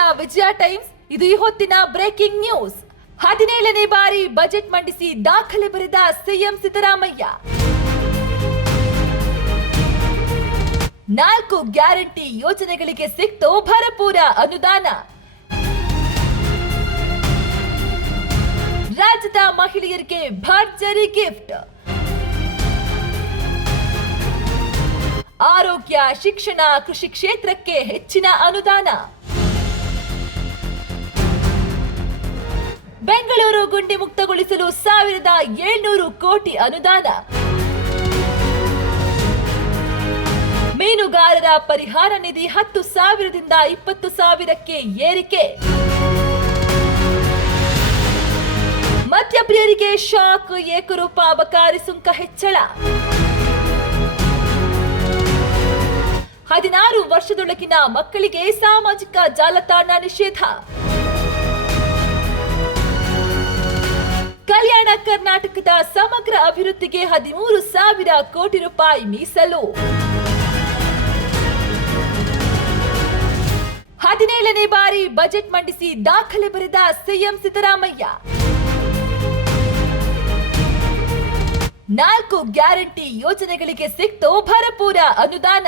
ನೋಡ್ತಿದ್ದೀರಾ ವಿಜಯ ಟೈಮ್ಸ್. ಇದು ಈ ಹೊತ್ತಿನ ಬ್ರೇಕಿಂಗ್ ನ್ಯೂಸ್. 17ನೇ ಬಾರಿ ಬಜೆಟ್ ಮಂಡಿಸಿ ದಾಖಲೆ ಬರೆದ ಸಿಎಂ ಸಿದ್ದರಾಮಯ್ಯ. 4 ಗ್ಯಾರಂಟಿ ಯೋಜನೆಗಳಿಗೆ ಸಿಕ್ತು ಭರಪೂರ ಅನುದಾನ. ರಾಜ್ಯದ ಮಹಿಳೆಯರಿಗೆ ಭರ್ಜರಿ ಗಿಫ್ಟ್. ಆರೋಗ್ಯ, ಶಿಕ್ಷಣ, ಕೃಷಿ ಕ್ಷೇತ್ರಕ್ಕೆ ಹೆಚ್ಚಿನ ಅನುದಾನ. ಬೆಂಗಳೂರು ಗುಂಡಿ ಮುಕ್ತಗೊಳಿಸಲು 1700 ಕೋಟಿ ಅನುದಾನ. ಮೀನುಗಾರರ ಪರಿಹಾರ ನಿಧಿ 10,000ದಿಂದ 20,000ಕ್ಕೆ ಏರಿಕೆ. ಮದ್ಯಪ್ರಿಯರಿಗೆ ಶಾಕ್, ಏಕರೂಪ ಅಬಕಾರಿ ಸುಂಕ ಹೆಚ್ಚಳ. 16 ವರ್ಷದೊಳಗಿನ ಮಕ್ಕಳಿಗೆ ಸಾಮಾಜಿಕ ಜಾಲತಾಣ ನಿಷೇಧ. ಕಲ್ಯಾಣ ಕರ್ನಾಟಕದ ಸಮಗ್ರ ಅಭಿವೃದ್ಧಿಗೆ 13,000 ಕೋಟಿ ರೂಪಾಯಿ ಮೀಸಲು. 17ನೇ ಬಾರಿ ಬಜೆಟ್ ಮಂಡಿಸಿ ದಾಖಲೆ ಬರೆದ ಸಿಎಂ ಸಿದ್ದರಾಮಯ್ಯ. 4 ಗ್ಯಾರಂಟಿ ಯೋಜನೆಗಳಿಗೆ ಸಿಕ್ತು ಭರಪೂರ ಅನುದಾನ.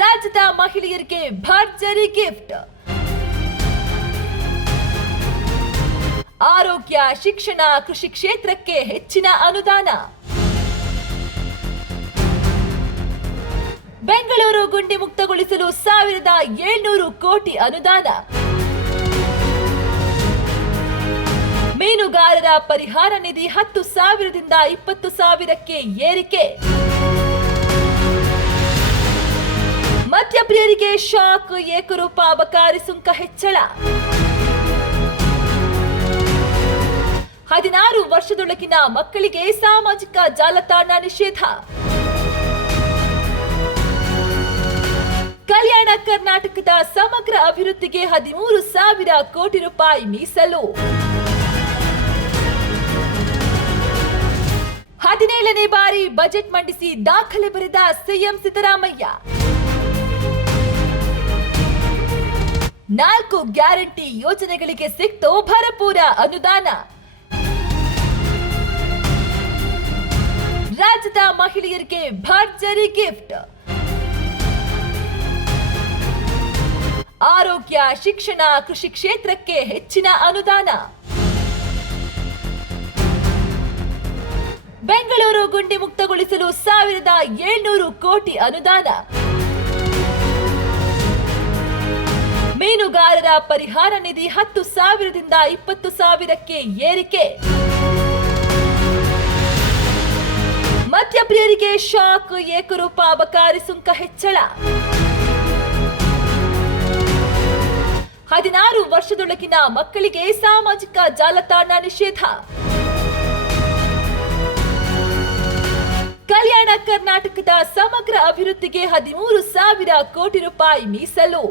ರಾಜ್ಯದ ಮಹಿಳೆಯರಿಗೆ ಭರ್ಜರಿ ಗಿಫ್ಟ್. ಆರೋಗ್ಯ, ಶಿಕ್ಷಣ, ಕೃಷಿ ಕ್ಷೇತ್ರಕ್ಕೆ ಹೆಚ್ಚಿನ ಅನುದಾನ. ಬೆಂಗಳೂರು ಗುಂಡಿ ಮುಕ್ತಗೊಳಿಸಲು 1700 ಕೋಟಿ ಅನುದಾನ. ಮೀನುಗಾರರ ಪರಿಹಾರ ನಿಧಿ 10,000ದಿಂದ 20,000ಕ್ಕೆ ಏರಿಕೆ. ಮದ್ಯಪ್ರಿಯರಿಗೆ ಶಾಕ್, ಏಕರೂಪ ಅಬಕಾರಿ ಸುಂಕ ಹೆಚ್ಚಳ. 16 ವರ್ಷದೊಳಗಿನ ಮಕ್ಕಳಿಗೆ ಸಾಮಾಜಿಕ ಜಾಲತಾಣ ನಿಷೇಧ. ಕಲ್ಯಾಣ ಕರ್ನಾಟಕದ ಸಮಗ್ರ ಅಭಿವೃದ್ಧಿಗೆ 13,000 ಕೋಟಿ ರೂಪಾಯಿ ಮೀಸಲು. 17ನೇ ಬಾರಿ ಬಜೆಟ್ ಮಂಡಿಸಿ ದಾಖಲೆ ಬರೆದ ಸಿಎಂ ಸಿದ್ದರಾಮಯ್ಯ. 4 ಗ್ಯಾರಂಟಿ ಯೋಜನೆಗಳಿಗೆ ಸಿಕ್ತು ಭರಪೂರ ಅನುದಾನ. ರಾಜ್ಯದ ಮಹಿಳೆಯರಿಗೆ ಭರ್ಜರಿ ಗಿಫ್ಟ್. ಆರೋಗ್ಯ, ಶಿಕ್ಷಣ, ಕೃಷಿ ಕ್ಷೇತ್ರಕ್ಕೆ ಹೆಚ್ಚಿನ ಅನುದಾನ. ಬೆಂಗಳೂರು ಗುಂಡಿ ಮುಕ್ತಗೊಳಿಸಲು 1700 ಕೋಟಿ ಅನುದಾನ. ಮೀನುಗಾರರ ಪರಿಹಾರ ನಿಧಿ 10,000ದಿಂದ 20,000ಕ್ಕೆ ಏರಿಕೆ. ಮದ್ಯಪ್ರಿಯರಿಗೆ ಶಾಕ್, ಏಕರೂಪ ಅಬಕಾರಿ ಸುಂಕ ಹೆಚ್ಚಳ. 16 ವರ್ಷದೊಳಗಿನ ಮಕ್ಕಳಿಗೆ ಸಾಮಾಜಿಕ ಜಾಲತಾಣ ನಿಷೇಧ. ಕಲ್ಯಾಣ ಕರ್ನಾಟಕದ ಸಮಗ್ರ ಅಭಿವೃದ್ಧಿಗೆ 13,000 ಕೋಟಿ ರೂಪಾಯಿ ಮೀಸಲು.